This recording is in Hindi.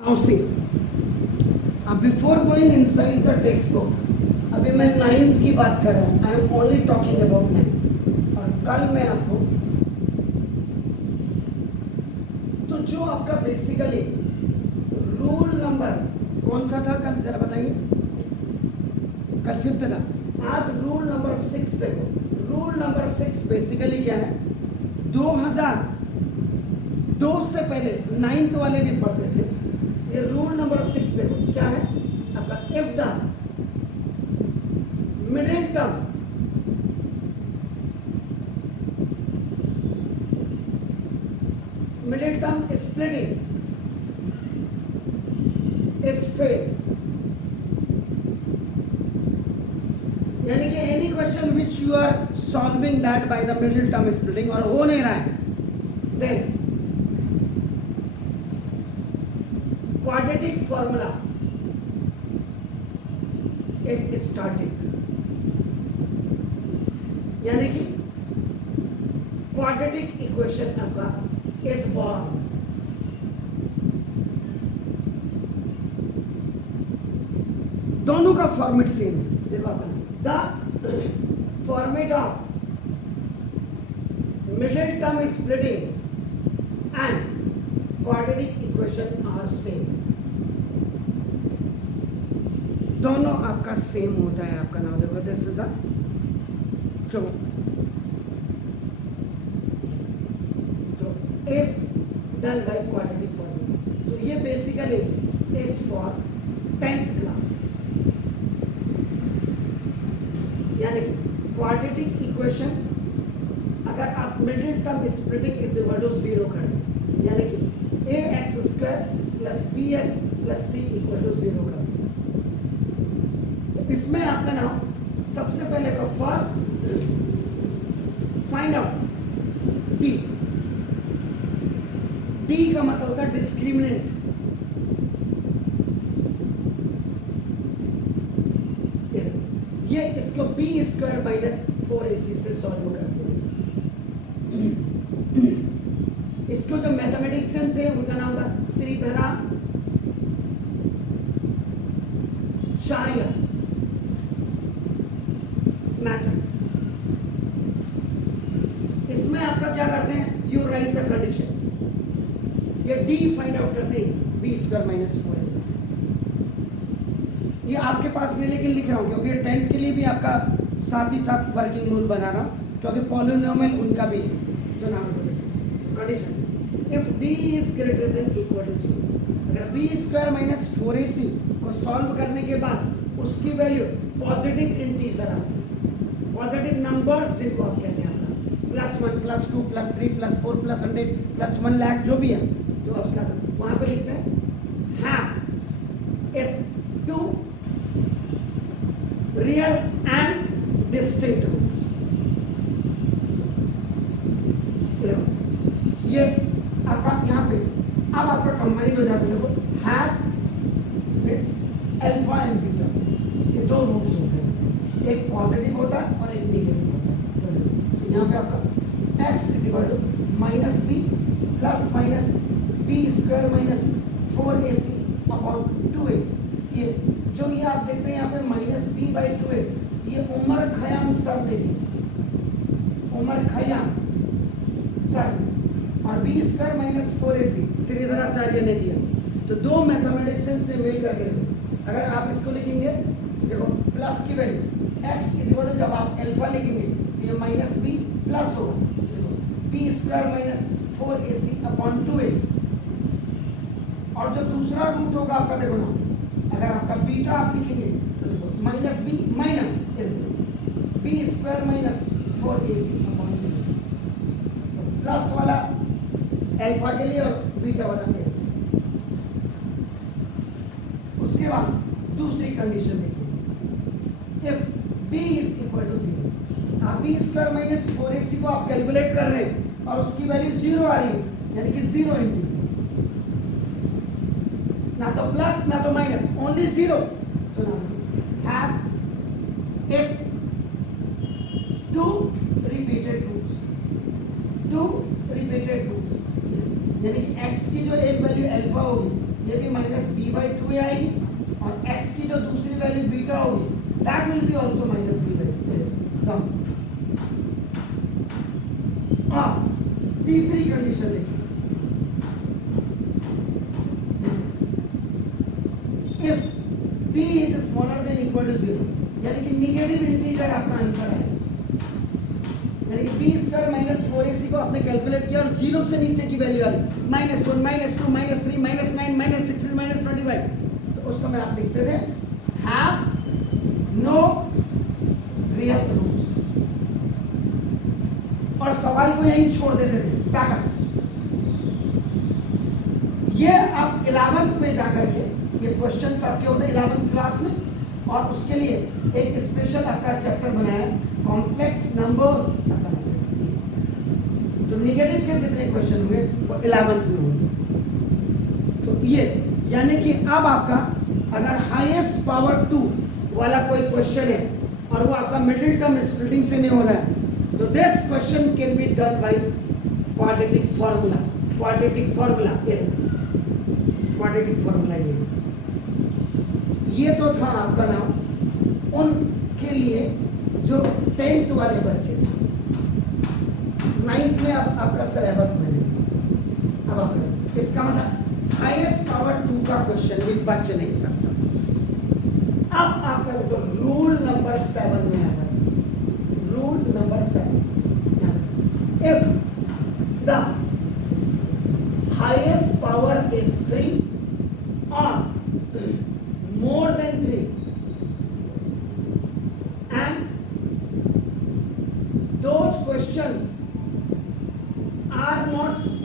Now see, before going inside the textbook, अभी मैं 9th की बात कर रहा हूँ. I am only talking about 9th. और कल मैं आपको तो जो आपका बेसिकली रूल नंबर कौन सा था कल जरा बताइए. कल 5th था. आज रूल नंबर 6 देखो. रूल नंबर 6 बेसिकली क्या है. 2002 से पहले 9th वाले भी पढ़ते थे. ये रूल नंबर 6 देखो क्या है आपका. If the middle term splitting is failed, यानी कि any question which you are solving that by the middle term splitting और हो नहीं रहा है, then quadratic formula is started, यानी कि क्वाड्रेटिक इक्वेशन आपका इज बॉर्न. दोनों का फॉर्मेट सेम है. देखो आपका the format of middle term splitting and quadratic equation are same. दोनों आपका सेम होता है. आपका नाम देखो, दिस इज द जो is done by quadratic formula. तो ये basically is for 10th class, यानी क्वाड्रेटिक इक्वेशन अगर आप middle term splitting is equal to 0 कर दें, यानी कि ax square plus bx plus c equal to 0 कर दें. तो इसमें आपका नाम सबसे पहले का first find out d. D का मतलब होता है डिस्क्रिमिनेंट. ये इसको b स्क्वायर माइनस 4ac से सॉल्व करते हैं. इसको जो मैथमेटिशियन है उनका नाम था श्रीधरा चार्य मैथड. इसमें आपका क्या करते हैं, यू राइट द कंडीशन. ये d फाइंड आउट करते हैं b स्क्वायर माइनस 4ac. ये आपके पास नहीं लेकिन लिख रहा हूँ क्योंकि 10th के लिए भी आपका साथ ही साथ वर्किंग रूल बना रहा हूँ, क्योंकि पॉलिनोमियल उनका भी जो नाम है condition if d is greater than equal to 0. अगर b स्क्वायर माइनस 4ac को सॉल्व करने के बाद उसकी वैल्यू पॉजिटिव इंटीजर आती है. पॉजिटिव नंबर्स जिनको आप कहते हैं +1 +2 +3 +4 +100 +1 लाख जो भी है, तो आप उसका वहां पे लिखते हैं have its two real and distinct roots. ये आपका यहाँ पे अब आपका कंबाइन हो जाता है. देखो has अल्फा एंड बीटा, ये दो रूट्स होते हैं, एक पॉजिटिव होता है और एक नेगेटिव होता है. यहाँ पे आपका x is equal to minus b plus minus b square minus 4ac upon 2a. ये जो ये आप देखते हैं यहाँ पे माइनस बी बाई 2a, ये उमर खयाम सर ने दी. उमर खयाम सर और b square minus 4ac Shridharacharya ने दिया. तो दो मैथमेटिशियन से मिल करके अगर आप इसको लिखेंगे, देखो प्लस की value x is equal to जब आप अल्फा लिखेंगे ये माइनस बी प्लस होगा b square minus 4ac upon 2a. और जो दूसरा रूट होगा आपका देखो ना, अगर आपका बीटा आप लिखेंगे तो देखो minus b minus b square minus 4ac upon 2a. Plus वाला अल्फा के लिए और बीटा वाला के लिए. उसके बाद दूसरी कंडीशन देखिए, if d is equal to 0. आप बी स्क्वायर माइनस 4ac को आप कैलकुलेट कर रहे हैं और उसकी वैल्यू 0 आ रही है, यानी कि 0 इंटीजर, ना तो प्लस ना तो माइनस, ओनली 0. तो ना have its two repeated roots. यानी कि x की जो एक वैल्यू अल्फा होगी ये भी -1 आएगी और x की जो दूसरी वैल्यू बीटा होगी that will be also minus b कम। तीसरी कंडीशन देखिए, if p is smaller than equal to 0, यानी कि निगेटिव इंटीजर आपका आंसर है, यानी कि b स्क्वायर माइनस 4ac को आपने कैलकुलेट किया और 0 से नीचे की वैल्यू आ रही -1 -2 -3 -9 -16 -25, तो उस समय आप लिखते थे हैव नो रियल रूट्स और सवाल को यहीं छोड़ देते थे बैकअप। ये आप 11th में जाकर के ये क्वेश्चंस आपके होते हैं 11th क्लास में, और उसके लिए एक स्पेशल आपका चैप्टर बनाया कॉम्प्लेक्स नंबर्स। तो निगेटिव के जितने क्वेश्चन होंगे वो 11th में होंगे। तो ये यानी कि अब आपका अगर हाईएस्ट पावर 2 वाला कोई क्वेश्चन है और वो आपका मिडिल टर्म स्प्लिटिंग से नहीं हो रहा है, तो this question can be done by quadratic formula. Quadratic formula ये तो था आपका नाम उनके लिए जो 10th वाले बच्चे, 9th में अब आपका सिलेबस में नहीं। अब आप इसका मतलब हाईएस्ट पावर 2 का क्वेश्चन भी बच नहीं सकता। अब आपका देखो रूल नंबर 7 में आता है, rule number 7, if the highest power is 3